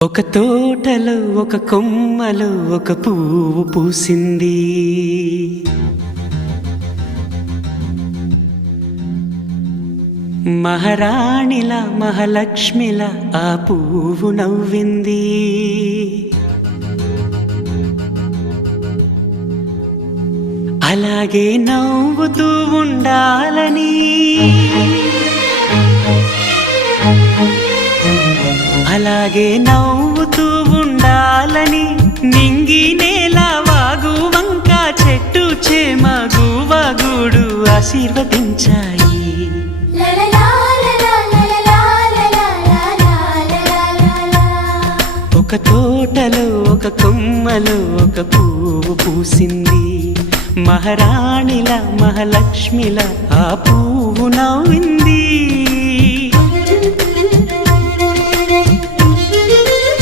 ఒక తోటలో ఒక కొమ్మలో ఒక పువ్వు పూసింది. మహారాణిలా మహాలక్ష్మిలా ఆ పువ్వు నవ్వింది. అలాగే నవ్వుతూ ఉండాలని, అలాగే నవ్వుతూ ఉండాలని నింగి నేల వాగు వంక చెట్టు చేమ గువగూడు ఆశీర్వదించాయి. ఒక తోటలో ఒక కొమ్మలో ఒక పువ్వు పూసింది. మహారాణిలా మహాలక్ష్మిలా ఆ పువ్వు నవ్వింది.